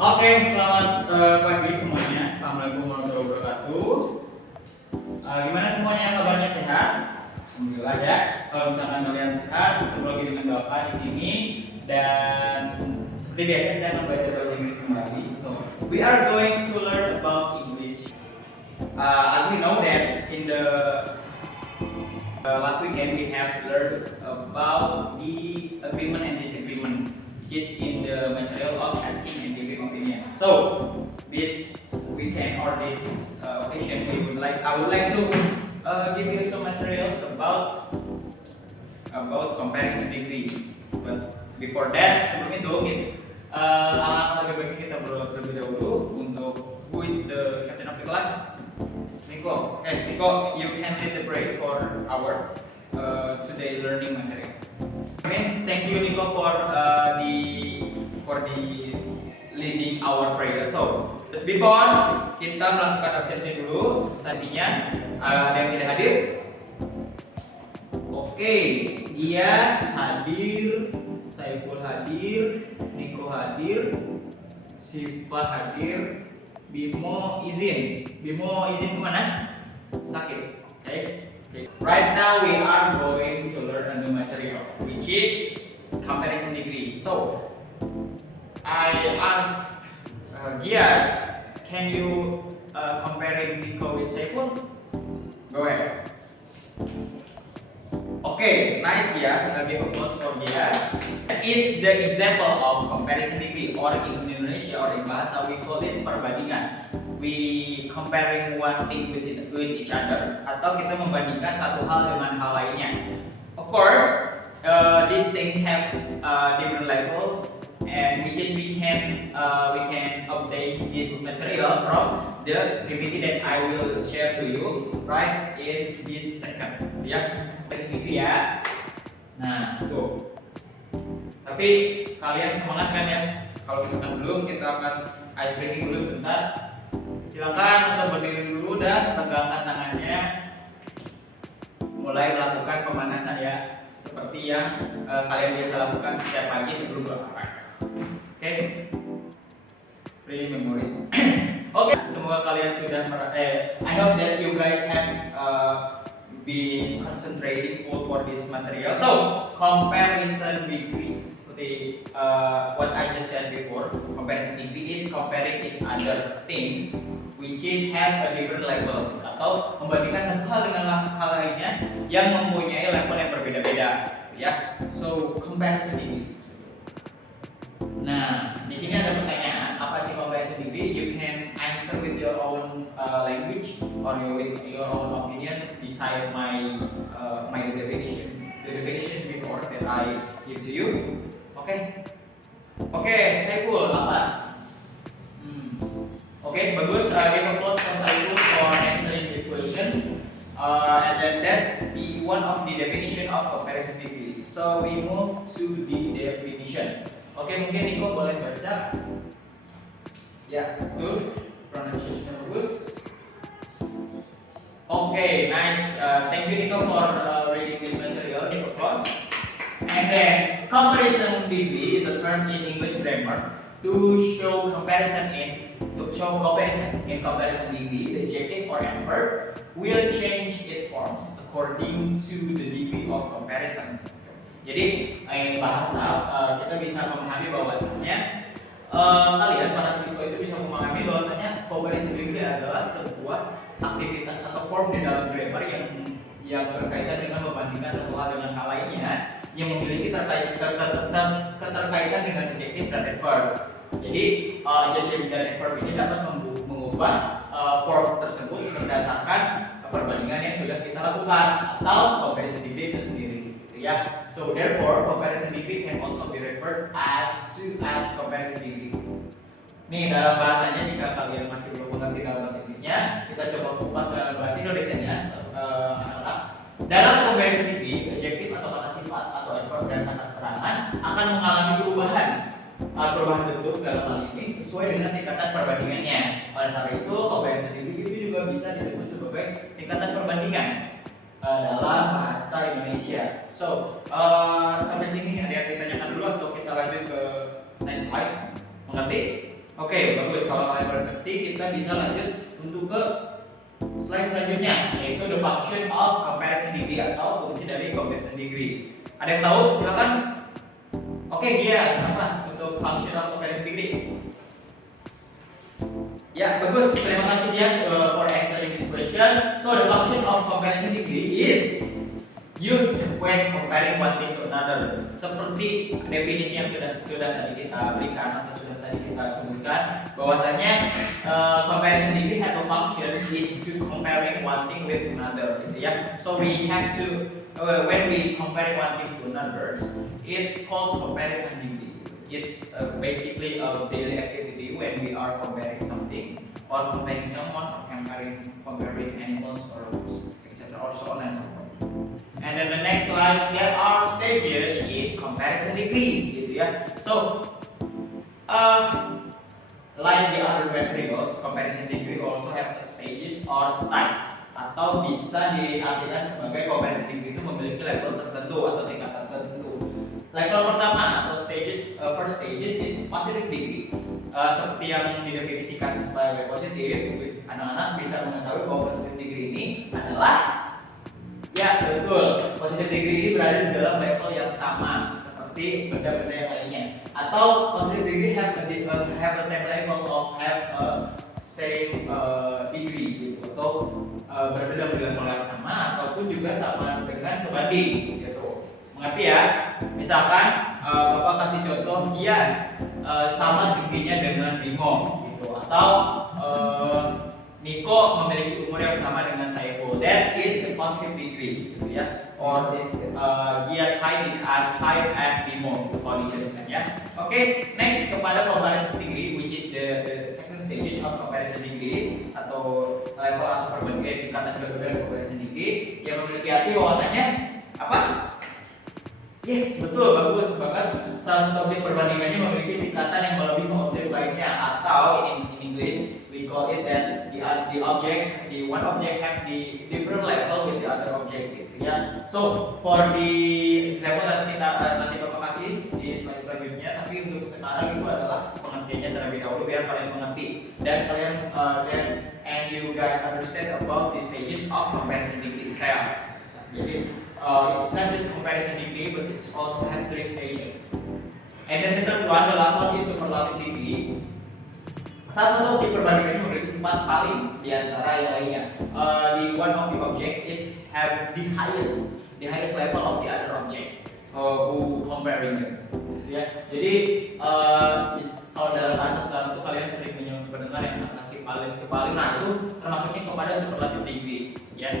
Oke, selamat pagi semuanya. Assalamualaikum warahmatullahi wabarakatuh. Gimana semuanya, kabarnya sehat? Alhamdulillah ya. Kalau misalkan kalian sehat, ketemu lagi dengan Bapak di sini dan seperti biasa kita akan belajar bahasa Inggris kembali. So, we are going to learn about English. As we know that in the last weekend we have learned about the agreement and disagreement, which is in the material of asking and giving opinion. So this weekend or this occasion, I would like to give you some materials about comparison degree. But before that, sebelum itu, alangkah lebih baik kita berdoa terlebih dahulu untuk who is the captain of the class. Nico, okay, Nico, you can lead the prayer for our today learning material. Thank you, Nico, for the leading our prayer. So, before kita melakukan absensi dulu, tadinya ada yang tidak hadir. Oke, Gias hadir, Saiful hadir, Nico hadir, Siva hadir. Bimo izin kemana? Sakit. Okay. Right now we are going to learn a new material, which is comparison degree. So I ask Gias, can you comparing Nico with Saiful? Go ahead. Okay, nice Gias. Give applause for Gias. That is the example of comparison degree, or in Indonesia or in bahasa we call it perbandingan. We comparing one thing with each other, atau kita membandingkan satu hal dengan hal lainnya. Of course, these things have different level, and which is we can obtain this material from the PPT that I will share to you right in this second. Ya, begini ya. Nah, tuh. Tapi kalian semangat kan ya? Kalau misalkan belum, kita akan ice breaking dulu sebentar. Silakan untuk berdiri dulu dan tegakkan tangannya. Mulai melakukan pemanasan ya, seperti yang kalian biasa lakukan setiap pagi sebelum berolahraga. Oke? Pre-memory. Oke, semoga kalian sudah I hope that you guys have been concentrating for this material. So, comparison degree. Seperti what I just said before, comparison degree is comparing each other things which is have a different level, atau membandingkan satu hal dengan hal lainnya yang mempunyai level yang berbeda-beda, ya. So, comparison degree. Nah, di sini ada pertanyaan, apa sih comparison degree? You can answer with your own language or with your own opinion beside my definition. The definition before that I give to you. Oke, Saiful apa? Oke, bagus. Give applause for Saiful for answering this question. And then that's the one of the definition of comparison degree. So we move to the definition. Oke, mungkin Nico boleh baca. Ya, betul. Pronunciation bagus. Oke, nice. Thank you Nico for reading this material. Give applause. And then comparison degree is a term in English grammar to show comparison in comparison degree. The adjective or adverb will change its forms according to the degree of comparison. Jadi bahasa kita bisa memahami bahwasannya kalian para siswa itu bisa memahami bahwasannya comparison degree adalah sebuah aktivitas atau form di dalam grammar yang berkaitan dengan membandingkan satu hal dengan hal lainnya yang memiliki keterkaitan dengan adjektif dan adverb. Jadi adjektif dan adverb ini dapat mengubah form tersebut berdasarkan perbandingan yang sudah kita lakukan atau comparison degree itu sendiri, gitu ya. So therefore comparison degree can also be referred as comparison degree. Nih, dalam bahasanya jika kalian masih belum mengerti dalam bahasa Inggrisnya, kita coba kupas dalam bahasa Indonesianya. Anak-anak, dalam comparison degree, adjektif atau kata sifat atau adverb dan kata keterangan akan mengalami perubahan bentuk dalam hal ini sesuai dengan tingkatan perbandingannya. Oleh karena itu, comparison degree itu juga bisa disebut sebagai tingkatan perbandingan dalam bahasa Indonesia. So, sampai sini ada yang ditanyakan dulu atau kita lanjut ke next slide? Mengerti? Oke, bagus. Kalau kalian mengerti, kita bisa lanjut untuk ke slide selanjutnya, yaitu the function of comparison degree atau fungsi dari comparison degree. Ada yang tahu? Silakan. Oke, dia apa untuk function of comparison degree? Ya, bagus. Terima kasih dia for answering this question. So the function of comparison degree is used when comparing one thing to another. Seperti definisi yang sudah tadi kita berikan atau sudah tadi kita sebutkan, bahwasanya comparison degree have a function is to comparing one thing with another, gitu ya. So we have to when we compare one thing to another, it's called comparison degree. It's basically a daily activity when we are comparing something or comparing someone or comparing animals or etc. or so on and so forth. And then the next slide, there are stages in comparison degree, gitu ya. So, like the other materials, comparison degree also have stages or types, atau bisa diartikan sebagai comparison degree itu memiliki level tertentu atau tingkatan tertentu. Level pertama atau stages, first stages is positive degree. Seperti yang didefinisikan sebagai positif, anak-anak bisa mengetahui bahwa positive degree ini adalah, ya betul, positive degree ini berada di dalam level yang sama seperti benda-benda yang lainnya. Atau positive degree have a same level of have a same degree, gitu. Atau berada di level yang sama ataupun juga sama dengan sebanding, gitu. Mengerti ya? Misalkan Bapak kasih contoh hias sama tingginya dengan Bimo, gitu. Atau Niko memiliki umur yang sama dengan Saiful. That is the positive degree, gitu ya. Or Gias height as Bimo, kalau dijelaskan ya. Oke, next kepada comparative degree, which is the second stage of comparison degree atau level atau perbandingan tingkatan kedua dari comparison degree yang memiliki arti bahwasanya apa? Yes, betul, bagus banget. Salah satu objek perbandingannya memiliki tingkatan yang melebihi objek lainnya, atau in English we call it that the one object have the different level with the other object, gitu ya. So for the example nanti Bapak kasih di slide selanjutnya, tapi untuk sekarang itu adalah pengertiannya terlebih dahulu biar kalian mengerti dan kalian and you guys understand about the stages of comparison degree itself. Jadi it's not just comparison degree, but it's also have three stages. And then the third one, the last one is superlative degree. Salah satu objek perbandingannya memiliki sifat paling di antara yang lainnya. The one of the object is have the highest level of the other object who comparing them. Ya, jadi kalau dalam bahasa sekarang itu kalian sering mendengar yang kata si paling, nah itu termasuknya kepada superlative degree. Yes.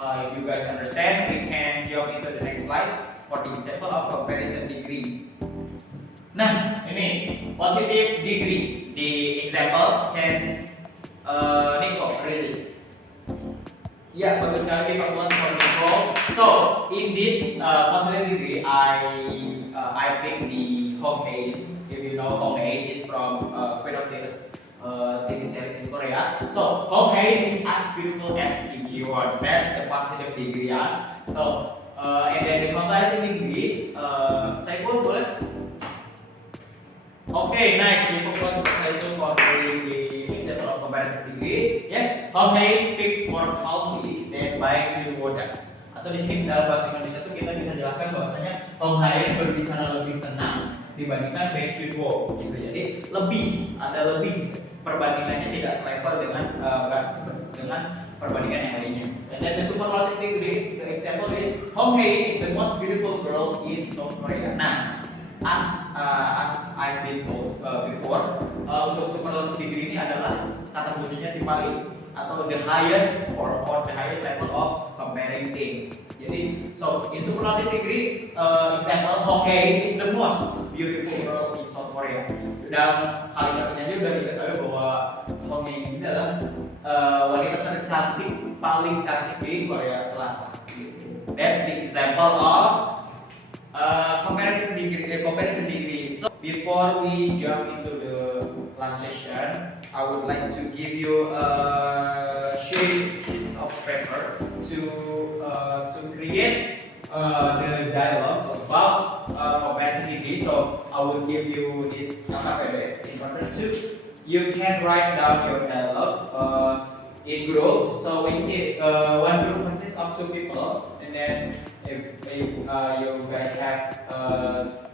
If you guys understand, we can jump into the next slide for the example of comparison degree. Nah, ini positive degree. The example can Nico read. Yeah, bagus sekali Pak Buat for Nico. So in this positive degree, I pick the Hong Hae. If you know Hong Hae is from Queen of Tears TV series in Korea. So Hong Hae is as beautiful as Kim Ji-won. That's the positive degree, yeah. So and then the comparative degree, Saiful boleh? Okay, nice. We focus on Saiful for the example of comparative degree. Yes, Hong Hae speaks more calmly than Baek Hyun-woo does. Atau di sini dalam bahasa Indonesia itu kita bisa jelaskan bahwasanya Hong Hae berbicara lebih tenang dibandingkan Baek Hyun-woo, gitu. Jadi ada lebih perbandingannya tidak selevel dengan perbandingan yang lainnya. And then the superlative degree, the example is Hong Hae is the most beautiful girl in South Korea. Nah, as I've been told before, untuk superlative degree ini adalah kata kuncinya si paling atau the highest or the highest level of comparing things. Jadi, so in superlative degree, example Hong Hae is the most beautiful girl in South Korea. Dalam kalimat ini aja udah diketahui bahwa Hong Hae ini adalah wanita tercantik, paling cantik di Korea Selatan. That's the example of comparison degree. So before we jump into the last session, I would like to give you sheets of paper to create the dialogue about comparison degree. So I will give you this kata pede in order to you can write down your dialogue in group. So we see one group consists of 2 people, and then if you guys have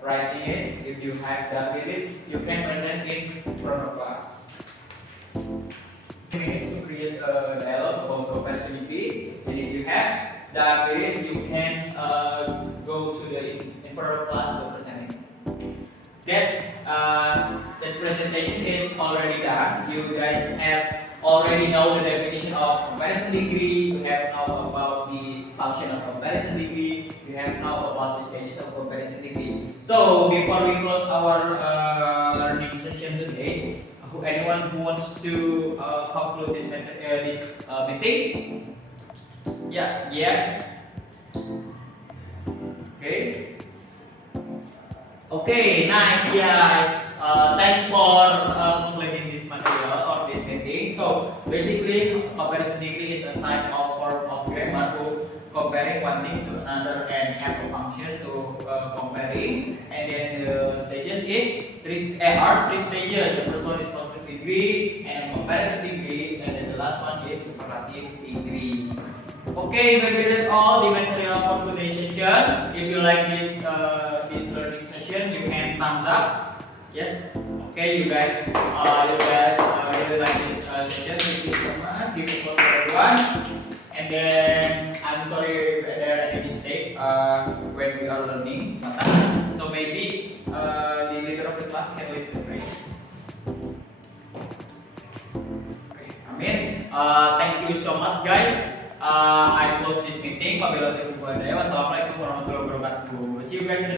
writing it, if you have done with it, you can present it in front of class. Minutes to create a dialogue about comparison degree, and if you have done with it, you can go to the in front of class to present it. That presentation is already done. You guys have already know the definition of comparison degree. You have know about the function of comparison degree. You have know about the stages of comparison degree. So before we close our learning session today, anyone who wants to conclude this meeting? Yeah. Yes. Okay. Okay, nice, guys. Thanks for completing this material or this meeting. So basically, comparison degree is a type of form of grammar to comparing one thing to another and have a function to comparing. And then the stages is three stages. The first one is positive degree, and comparative degree, and then the last one is superlative degree. Okay, maybe that's all the material for today's session. If you like this learning session, you can thumbs up. Yes. Okay, you guys really like this session. Thank you so much. Give it for everyone. And then I'm sorry if there are any mistake when we are learning. So maybe the leader of the class can lead the way. Okay, amin. Thank you so much, guys. I close this meeting. Wassalamualaikum warahmatullahi wabarakatuh. See you guys in the